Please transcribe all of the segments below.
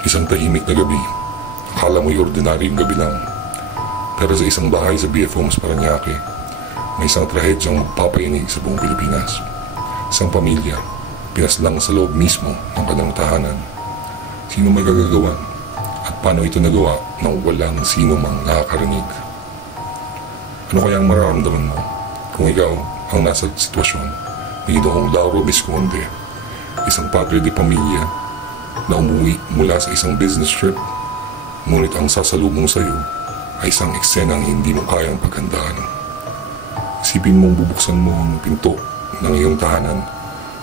Isang tahimik na gabi. Akala mo'y ordinaryong gabi lang. Pero sa isang bahay sa BFO Mas Parañaque, may isang trahedyang magpapayinig sa buong Pilipinas. Isang pamilya, pinaslang sa loob mismo ng kanilang tahanan. Sino may gagagawan? At paano ito nagawa nang walang sino mang nakakarinig? Ano kaya ang mararamdaman mo kung ikaw ang nasa sitwasyon ni Ginoong Lauro Visconde, isang padre de pamilya na umuwi mula sa isang business trip, ngunit ang sasalubong sa iyo ay isang eksenang hindi mo kayang paghandaan. Isipin mong bubuksan mo ang pinto ng iyong tahanan,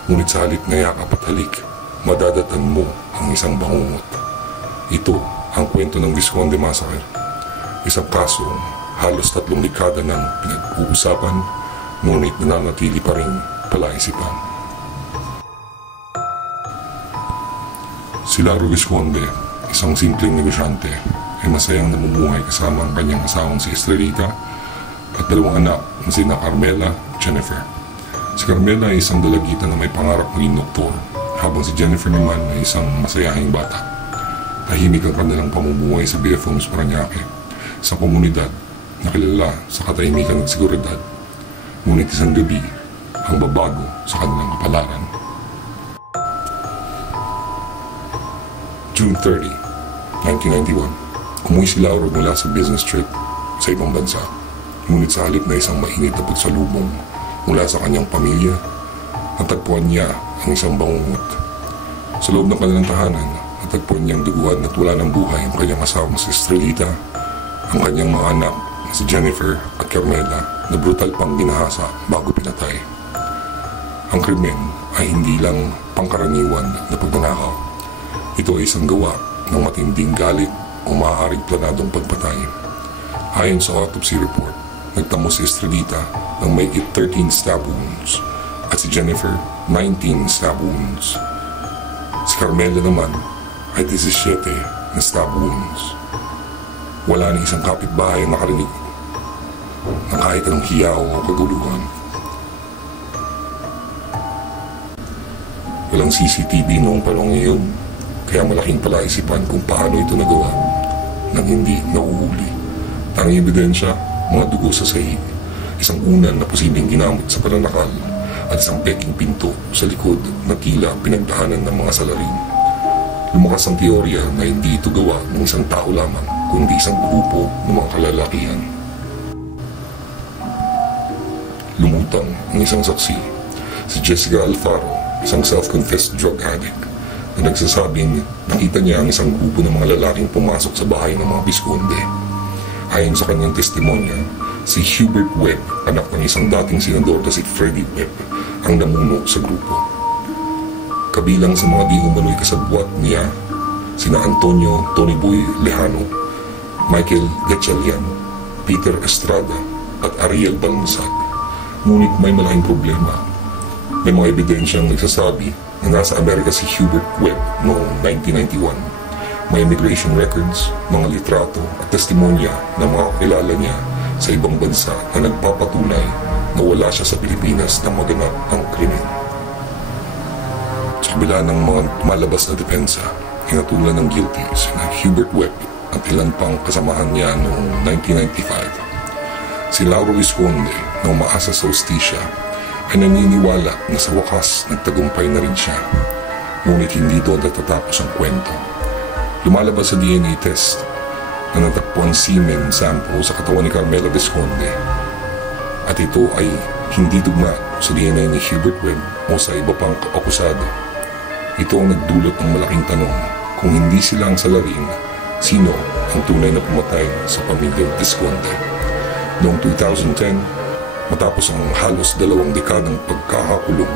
ngunit sa halip na yakap at halik, madadatan mo ang isang bangungot. Ito ang kwento ng Visconde Massacre, isang kasong halos 3 dekada nang pinag-uusapan, ngunit nananatili pa rin palaisipan. Si Lauro Visconde, isang simpleng negosyante, ay masayang namumuhay kasama ang kanyang asawang si Estrelita at 2 anak na sina Carmela at Jennifer. Si Carmela ay isang dalagita na may pangarap maging doktor, habang si Jennifer naman ay isang masayahing bata. Tahimik ang kanilang pamumuhay sa BFO Mas Parañaque, sa komunidad na kilala sa katahimikan at seguridad. Ngunit isang gabi ang babago sa kanilang kapalaran. June 30, 1991, umuwi si Lauro mula sa business trip sa ibang bansa. Ngunit sa halip na isang mainit na pagsalubong mula sa kanyang pamilya, natagpuan niya ang isang bangungot. Sa loob ng kanilang tahanan, natagpuan niyang duguan at wala ng buhay ang kanyang asawang si Estrelita, ang kanyang mga anak na si Jennifer at Carmela na brutal pang ginahasa bago pinatay. Ang krimen ay hindi lang pangkaraniwan na pagnanakaw. Ito ay isang gawa ng matinding galit o maaaring planadong pagpatay. Ayon sa autopsy report, nagtamo si Estrelita ng may 13 stab wounds at si Jennifer 19 stab wounds. Si Carmela naman ay 17 na stab wounds. Wala na isang kapitbahay ang nakarinig ng kahit anong hiyaw o kaguluhan. Walang CCTV noong panahon ngayon, kaya malaking palaisipan kung paano ito nagawa nang hindi nauhuli. Tanging ebidensya, mga dugo sa sahig, isang unan na posibleng ginamit sa pananakal at isang peking pinto sa likod na tila pinagdaanan ng mga salarin. Lumakas ang teorya na hindi ito gawa ng isang tao lamang, kundi isang grupo ng mga kalalakihan. Lumutang ang isang saksi, si Jessica Alfaro, isang self-confessed drug addict, na nagsasabing nakita niya ang isang grupo ng mga lalaking pumasok sa bahay ng mga Visconde. Ayon sa kanyang testimonya, si Hubert Webb, anak ng isang dating senador na si Freddie Webb, ang namuno sa grupo. Kabilang sa mga di umano'y kasabwat niya, sina Antonio Tony Boy Lejano, Michael Gatchalian, Peter Estrada at Ariel Balmasag. Ngunit may malaking problema. May mga ebidensyang nagsasabi na nasa Amerika si Hubert Webb noong 1991. May immigration records, mga litrato at testimonya ng mga kakilala niya sa ibang bansa na nagpapatunay na wala siya sa Pilipinas nang maganap ang krimen. Sa kabila ng mga malabas na depensa, hinatulan ng guilty sina Hubert Webb at ilan pang kasamahan niya noong 1995. Si Lauro Visconde na umaasa sa hustisya ay naniniwala na sa wakas nagtagumpay na rin siya. Ngunit hindi doon natatapos ang kwento. Lumalabas sa DNA test na natagpuan semen sample sa katawan ni Carmela Visconde. At ito ay hindi tugma sa DNA ni Hubert Webb o sa iba pang akusado. Ito ang nagdulot ng malaking tanong, kung hindi sila ang salarin, sino ang tunay na pumatay sa pamilyang Visconde? Noong 2010, matapos ang halos 2 dekadang pagkakakulong,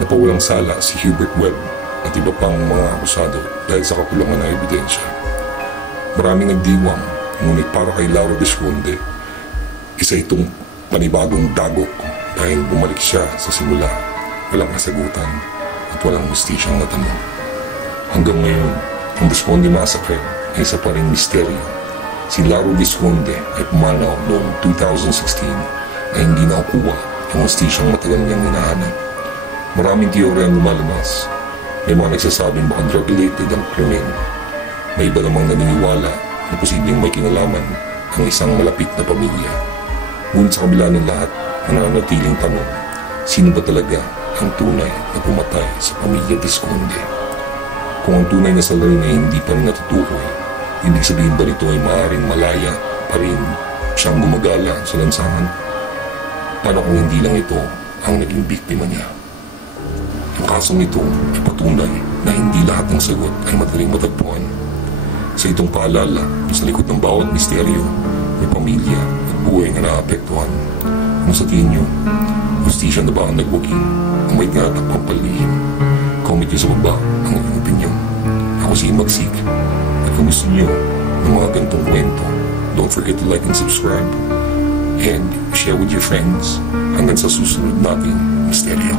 napawalang sala si Hubert Webb at iba pang mga akusado dahil sa kakulangan ng ebidensya. Maraming nagdiwang, ngunit para kay Lauro Visconde, isa itong panibagong dagok dahil bumalik siya sa simula, walang kasagutan at walang hustisyang natamo. Hanggang ngayon, ang Visconde Massacre ay isa pa ring misteryo. Si Lauro Visconde ay pumanaw noong 2016 ay hindi nakukuha ang hustisyang matagal niyang hinahanap. Maraming teorya ang lumalabas. May mga nagsasabing baka drug-related ang krimen. May iba namang naniniwala na posibleng may kinalaman ang isang malapit na pamilya. Ngunit sa kabila ng lahat, nananatiling tanong, sino ba talaga ang tunay na pumatay sa pamilya Visconde? Kung ang tunay na salarin ay hindi pa rin natutukoy, ibig sabihin ba nito ay maaaring malaya pa rin siyang gumagala sa lansangan? Paano kung hindi lang ito ang naging biktima niya? Ang kasong ito ay patunay na hindi lahat ng sagot ay madaling matagpuan. Sa itong paalala, sa likod ng bawat misteryo, may pamilya at buhay na naapektuhan. Kung sa tingin nyo, hustisya na ba ang nagwagi o may tinatag pampalihim? Comment nyo sa baba ang inyong opinion. Ako si Magsig. At kung gusto nyo ng mga ganitong kwento, don't forget to like and subscribe and share with your friends hanggang sa susunod nating misteryo.